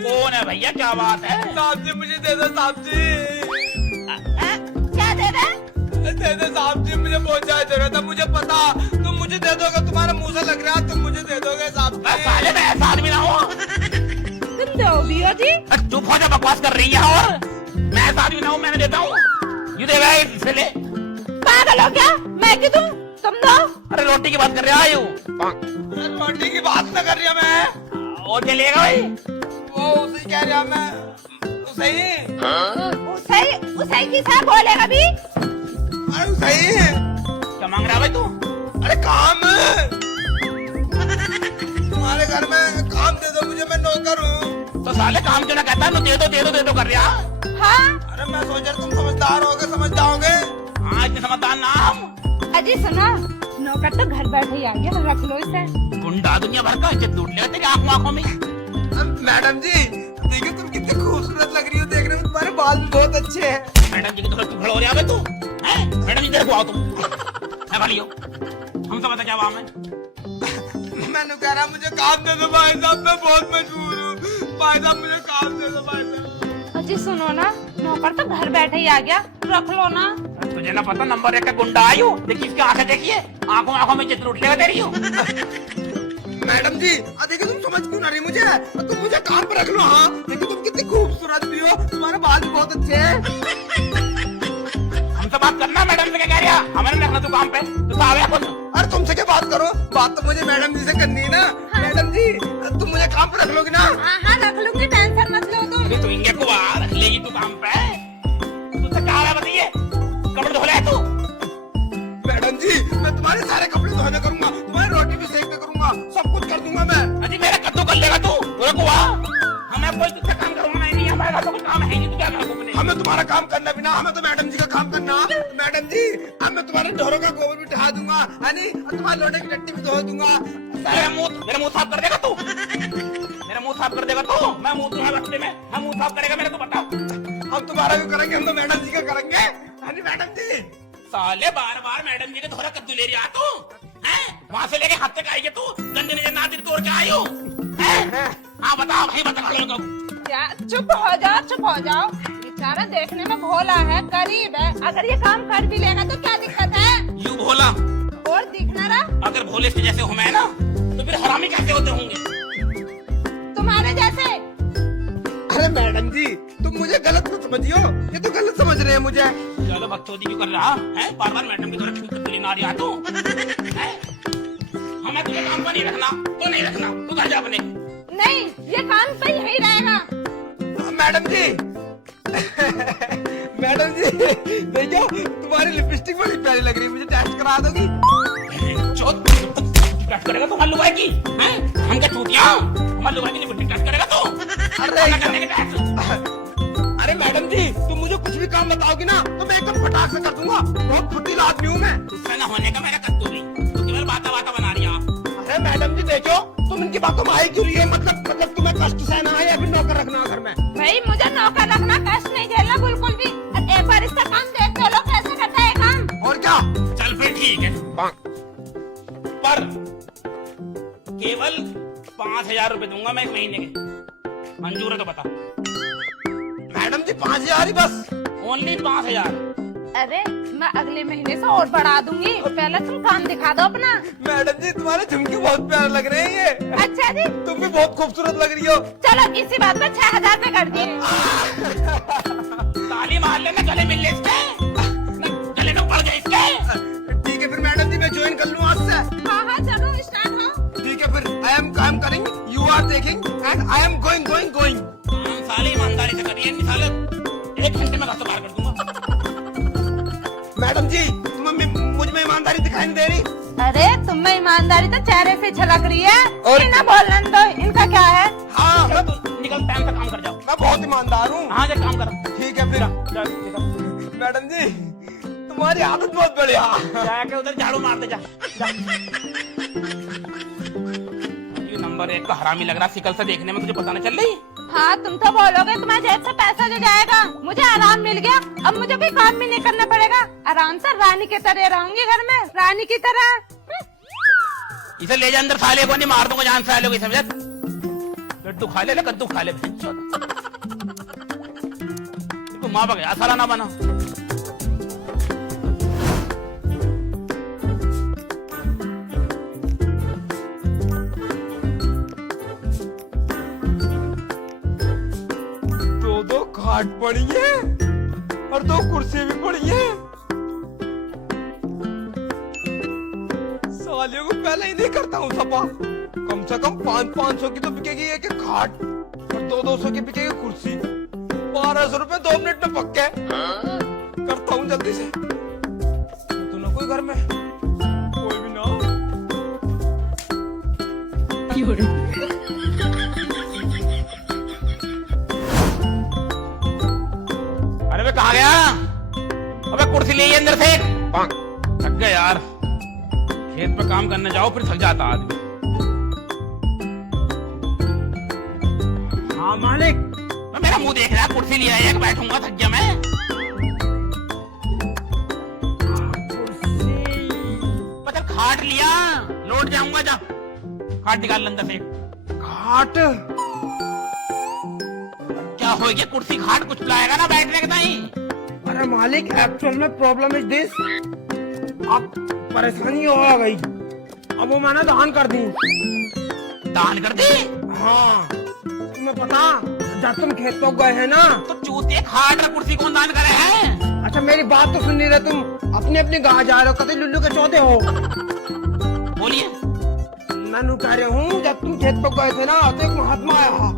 कौन है भैया, क्या बात है? साहब जी मुझे दे दो साहब जी। क्या दे रहे? दे दो साहब जी, मुझे बहुत ज्यादा जरूरत है। मुझे पता तुम मुझे दे दोगे, तुम्हारा मुंह से लग रहा है तुम मुझे दे दोगे साहब मैं जी। साले मैं ऐसा आदमी ना हूँ। तुम दोगी हो जी? चुप हो जा, बकवास कर रही है। और मैं ऐसा आदमी ना हूँ, मैंने देता हूँ। यू दे भाई, इससे ले। पागल हो क्या? मैं क्यों दूं? तुम दो। अरे रोटी की बात कर रहा आयु, रोटी की बात न कर रही मैं, और चलेगा भाई। वो उसे कह रहा मैं, उसे ही। उसे की सा बोलेगा भी? अरे उसे ही। क्या मांग रहा है भाई तू? अरे काम, तुम्हारे घर में काम दे दो मुझे, मैं नौकर हूँ। तो साले काम क्यों ना कहता? दे दो दे दो दे दो कर रहा। हाँ अरे मैं सोच रहा तुम समझदार होगे, समझ जाओगे। हाँ, इतने समझदार ना हम। अजी सुनो, नौकर तो घर बैठे ही आ गया, रख लो इसे। गुंडा दुनिया भर का इज्जत लूट लेगा तेरी आंखों में। मैडम जी देखिए तुम कितनी खूबसूरत लग रही हो, देखने में तुम्हारे बाल भी बहुत अच्छे हैं। मैडम जी की तो खड़ा हो रहा है तू, हैं? मैडम जी देखो आओ तुम, है भलियो। हम समझते क्या हुआ? मैंने कह रहा मुझे काम दे दो भाई साहब, मैं बहुत मजबूर हूँ भाई साहब, मुझे काम दे दो भाई साहब। अजी सुनो ना, नौकर तो घर बैठे ही आ गया, रख लो ना। तुझे ना पता नंबर 1 का गुंडा आयु, देखिए इसकी आंखें देखिए, आंखों में इज्जत लूट लेगा तेरी। मैडम जी देखिए तुम समझ क्यों ना रही मुझे, तुम मुझे काम पर रख लो। हाँ देखिए तुम कितनी खूबसूरत भी हो, तुम्हारे बाल भी बहुत अच्छे हैं। हमसे बात करना, मैडम से क्या कह रहा? हमें नहीं रखना तू काम पे, तू साले कुछ। अरे तुमसे क्या बात करो, बात तो मुझे मैडम जी से करनी है ना। हाँ। मैडम जी तुम मुझे काम पर रख लोगी ना? हाँ रख लूंगी, टेंशन मत लो तुम। तू इंगे को रख लेगी तू काम पे? तुझसे क्या है बताइए? कपड़े धो ले तू। मैडम जी मैं तुम्हारे सारे कपड़े धोने करूंगा, तुम्हारी रोटी भी सेकने करूंगा, सब कुछ कर दूंगा मैं। अजी मेरा कद्दू कर लेगा तू, को हमें कोई तुझसे काम करवाना ही नहीं, हमारे तो कोई काम है नहीं, तू क्या करोगे? हमें तुम्हारा काम करना भी ना, हमें तो मैडम जी का काम करना। मैडम जी अब मैं तुम्हारे ढोरों का गोबर भी उठा दूंगा, है नहीं, और तुम्हारे लोटे की टट्टी भी धो दूंगा। मेरा मुंह साफ कर देगा तू? मेरा मुंह साफ कर देगा तू? मैं मुंह दूंगा रस्ते में, हम मुंह साफ करेगा मेरा, तो बता। हम तुम्हारा भी करेंगे, हम तो मैडम जी का करेंगे, है नहीं मैडम जी? साले बार बार मैडम जी के धोरा कद्दू ले रहा तू, हैं? वहाँ से लेके हाथ तक आएगी तू, गंदे ने नादिर तोड़ के आई हो, हैं? हाँ बता भाई, बता लोगों को। चुप हो जाओ। बेचारा देखने में भोला है, गरीब है, अगर ये काम कर भी लेगा तो क्या दिक्कत है? यू भोला और दिखना रहा, अगर भोले के जैसे हो मैं ना, तो फिर हरामी कैसे होते होंगे? तुम्हारे जैसे। अरे मैडम जी तुम मुझे गलत मत समझियो, ये तो गलत समझ रहे हैं मुझे। ज्यादा बकचोदी क्यों कर रहा है? बार बार मैडम की तरफ कद्दू लेना आ रहा तू, हैं? हमें तुझे काम पर नहीं रखना तो नहीं रखना, तू घर जा अपने। नहीं, ये काम पे यही रहेगा। मैडम जी मैडम जी देखो तुम्हारी लिपस्टिक बड़ी प्यारी लग रही है, मुझे टेस्ट करा दोगी? टच करेगा तो हमारे लुगाई की, हैं? हम क्या चूतिया? हमारे लुगाई की लिपस्टिक टच करेगा तो? अरे मैडम जी तुम मुझे कुछ भी काम बताओगी ना तो मैं एकदम फटाक से कर दूंगा, बहुत फुर्तीला आदमी हूँ मैं। गुस्सा न होने का मेरा कद्दू भी, तू केवल बाता बना रही है। अरे मैडम जी देखो तुम इनकी बातों में आई क्यों रही है, मतलब तुम्हें कष्ट सहना है या फिर नौकर रखना है घर में? भाई मुझे नौकर रखना, कष्ट नहीं झेलना बिल्कुल भी। एक बार इसका काम देख लो कैसे करता है काम। और क्या? चल फिर ठीक है, पर केवल 5,000 रुपए दूंगा मैं 1 महीने के, मंजूर है तो बता। मैडम जी 5,000 ही बस? ओनली 5,000। अरे मैं अगले महीने से और बढ़ा दूंगी, और पहले तुम काम दिखा दो अपना। मैडम जी तुम्हारे झुमके बहुत प्यारे लग रहे हैं ये। अच्छा जी, तुम भी बहुत खूबसूरत लग रही हो। चलो इसी बात पर 6,000 पे कर दिए। ताली मार लेना, गले मिल ले इसके, गले में पड़ गए इसके। ठीक है फिर मैडम जी मैं ज्वाइन कर लूँ आज से? हाँ चलो स्टार्ट हो। ठीक है फिर I am coming, you are taking and I am going. साले ईमानदारी से करिए, नहीं साले 1 घंटे में घर से बाहर कर दूंगा। मैडम जी तुम्हें मुझ में ईमानदारी दिखाई नहीं दे रही? अरे तुम में ईमानदारी तो चेहरे से छलक रही है, और ना बोलने दो, इनका क्या है? हाँ मैं निकल, टाइम से काम कर जाओ। मैं बहुत ईमानदार हूँ। हाँ जा काम कर। ठीक है फिर मैडम जी तुम्हारी आदत बहुत बढ़िया। जाके उधर झाड़ू मार दे जा। ये नंबर 1 का हरामी लग रहा, सिकल से देखने में तुझे पता नहीं चल रही? हाँ तुम तो बोलोगे तुम्हारे जेब से पैसा जो जाएगा, मुझे आराम मिल गया, अब मुझे कोई काम भी नहीं करना पड़ेगा, आराम से रानी की तरह रहूंगी घर में, रानी की तरह। इसे ले जा अंदर, साले को नहीं मार दूंगा जान, साले को समझ। लड्डू खा ले कद्दू खा ले तू माँ बगया साला ना बना। दो खाट पड़ी है और 2 कुर्सी भी पड़ी है। सालियों को पहले ही नहीं करता हूँ सपा। कम से कम 500 की तो बिकेगी एक खाट और 200 की बिकेगी कुर्सी। 1200 रुपए 2 मिनट में पक्के। करता हूँ जल्दी से। तू ना कोई घर में कोई भी ना। अरे वे कहाँ गया? अबे कुर्सी ले अंदर से। थक गया यार, खेत पे काम करने जाओ फिर थक जाता आदमी। हाँ मालिक। मेरा मुंह देख रहा है, कुर्सी ले आया बैठूंगा, थक गया मैं। चल खाट लिया, लौट जाऊंगा। जा खाट निकाल अंदर से। खाट क्या हो गया? कुर्सी खाट कुछ लाएगा ना बैठने के नहीं? अरे मालिक एक्चुअल में प्रॉब्लम इज दिस। अब परेशानी हो गई। अब वो मैंने दान कर दी। दान कर दी? हाँ तुम्हें पता जब तुम खेत तो गए है ना तो चूते खाट और कुर्सी कौन दान करे है? अच्छा मेरी बात तो सुन नहीं रहे तुम। अपनी अपनी गाँव जा रहे हो, कभी लुल्लू के चौथे हो। बोलिए। मैं नु कह रहा हूँ जब तुम खेत पर गए थे ना तो एक महात्मा आया,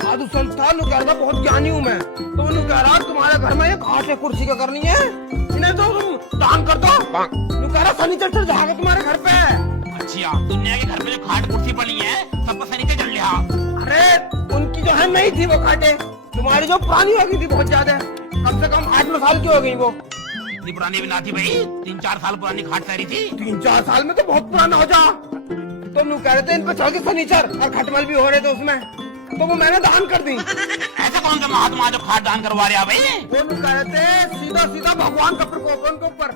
साधु संत था। नु कह रहा बहुत ज्ञानी हूँ मैं। तो नु कह रहा तुम्हारे घर में एक खाट है, कुर्सी का करनी है, इन्हें तो तुम दान कर दो। नु कह रहा फर्नीचर चढ़ जाएगा तुम्हारे घर पे। अच्छा, दुनिया के घर पे जो खाट कुर्सी पड़ी है सबको फर्नीचर चढ़ लिया। अरे उनकी जो है नहीं थी वो खाटे, तुम्हारी जो पुरानी हो गई थी बहुत ज्यादा। कम से कम 8-9 साल की हो गई वो। इतनी पुरानी भी ना थी भाई, 3-4 साल पुरानी खाट सारी थी। 3-4 साल में तो बहुत पुराना हो जा। तुम लोग कह रहे थे इन पर चढ़ के फर्नीचर और खटमल भी हो रहे थे उसमें, तो वो मैंने दान कर दी। ऐसा कौन सा महात्मा जो खाट दान करवा रहा भाई? वो लोग कह रहे थे सीधा सीधा भगवान का प्रकोप उनके ऊपर।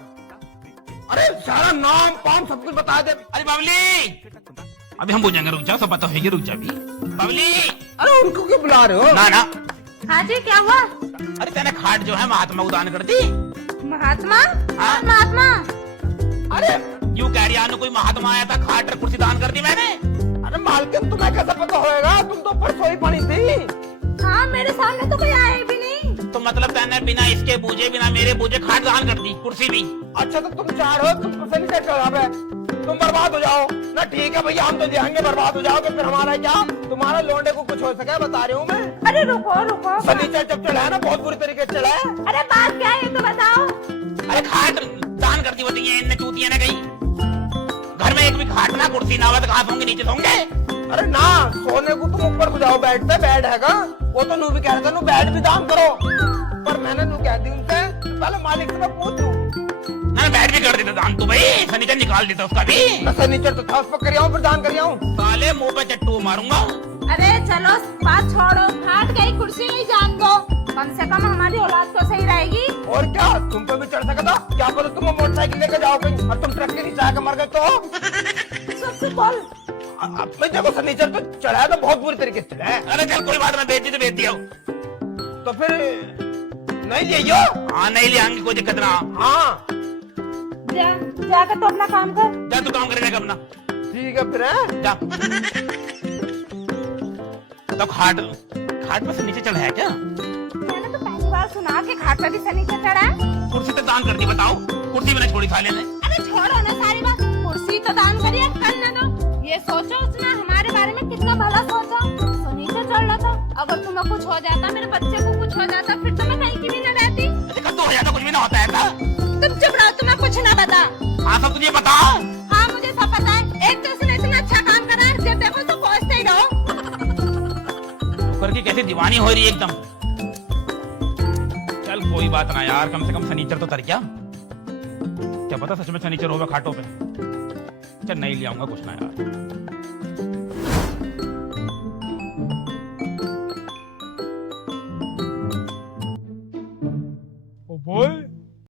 अरे सारा नाम पाम सब कुछ बता दे। अरे बाबली, अभी हम पूछेंगे, रुक जाओ, सब पता होगी, रुक जा भी। बाबली, अरे उनको क्यों बुला रहे हो? ना ना। हाँ जी, क्या हुआ? अरे तेने खाट जो है महात्मा को दान कर दी। महात्मा? हाँ? महात्मा? अरे यूं कह रही आनु कोई महात्मा आया था, खाट और कुर्सी दान कर दी मैंने। अरे मालकिन तुम्हें कैसा पता होएगा? तुम तो ऊपर सोई पड़ी थी। हाँ, मेरे सामने तो कोई आया भी नहीं। तो मतलब तेने बिना इसके बूझे, बिना मेरे बूझे खाट दान कर दी, कुर्सी भी। अच्छा तो तुम चाह रहे हो तुम फर्नीचर चढ़ा, तुम बर्बाद हो जाओ ना। ठीक है भैया, हम तो जाएंगे, बर्बाद हो जाओगे फिर हमारा क्या? तुम्हारा लोंडे को कुछ हो सके बता रही हूँ मैं। अरे रुको रुको, फर्नीचर जब चढ़ा है ना बहुत बुरी तरीके से चढ़ा है। अरे बात क्या है तो बताओ। अरे खाट दान करती बताइए, इनने चूतिया ना गई। घर में एक भी खाट ना कुर्सी ना हुआ तो कहाँ सोंगे? नीचे सोंगे? अरे ना, सोने को तुम ऊपर जाओ, बेड पे बेड हैगा। वो तो नू भी कह रहे थे बेड भी दान करो, पर मैंने नू कह दी उनसे पहले मालिक से मैं पूछ लूं। ना बैठ भी कर देता दान तो भाई, फर्नीचर निकाल देता उसका भी। मैं फर्नीचर तो था उस पर कर फिर दान कर साले मुंह पे चट्टू मारूंगा। अरे चलो बात छोड़ो, खाट गई कुर्सी नहीं, जान दो। कम से कम हमारी औलाद तो सही रहेगी। और क्या तुम पे भी चढ़ सका था? क्या पता तुम मोटरसाइकिल लेकर जाओ कहीं और तुम ट्रक के नीचे आकर मर गए तो? सबसे बोल। अब देखो फर्नीचर तो चढ़ा है तो बहुत बुरी तरीके से चढ़ा है। अरे चल कोई बात ना, बेच दी तो बेच दिया। तो फिर नहीं लियो? हाँ नहीं ले आएंगे, कोई दिक्कत ना। हाँ जाकर तो अपना काम कर। जा तू काम करेगा अपना। ठीक है फिर है? जा। तो खाट पे से नीचे चढ़ा है क्या? मैंने तो पहली बार सुना कि खाट पे भी से नीचे चढ़ा है। कुर्सी तो दान कर दी, बताओ। कुर्सी मैंने छोड़ी साले ने। अरे छोड़ो ना सारी बात, कुर्सी तो दान करिए, करने दो। ये सोचो उसने हमारे बारे में कितना भला सोचा। तो नीचे चढ़ रहा था, अगर तुम्हें कुछ हो जाता, मेरे बच्चे को कुछ हो जाता, फिर तो मैं कहीं की भी न रहती। तो हो जाता, कुछ भी ना होता है। तुम चुप रहो, तुम्हें कुछ ना बता। हाँ सब तुझे बता। हाँ मुझे सब पता है। एक तो उसने इतना अच्छा काम करा है, जब देखो तो पहुँचते ही रहो। करके कैसे दीवानी हो रही है एकदम। चल कोई बात ना यार, कम से कम फर्नीचर तो तर क्या पता सच में फर्नीचर होगा खाटों पे। चल नहीं ले आऊंगा कुछ ना यार।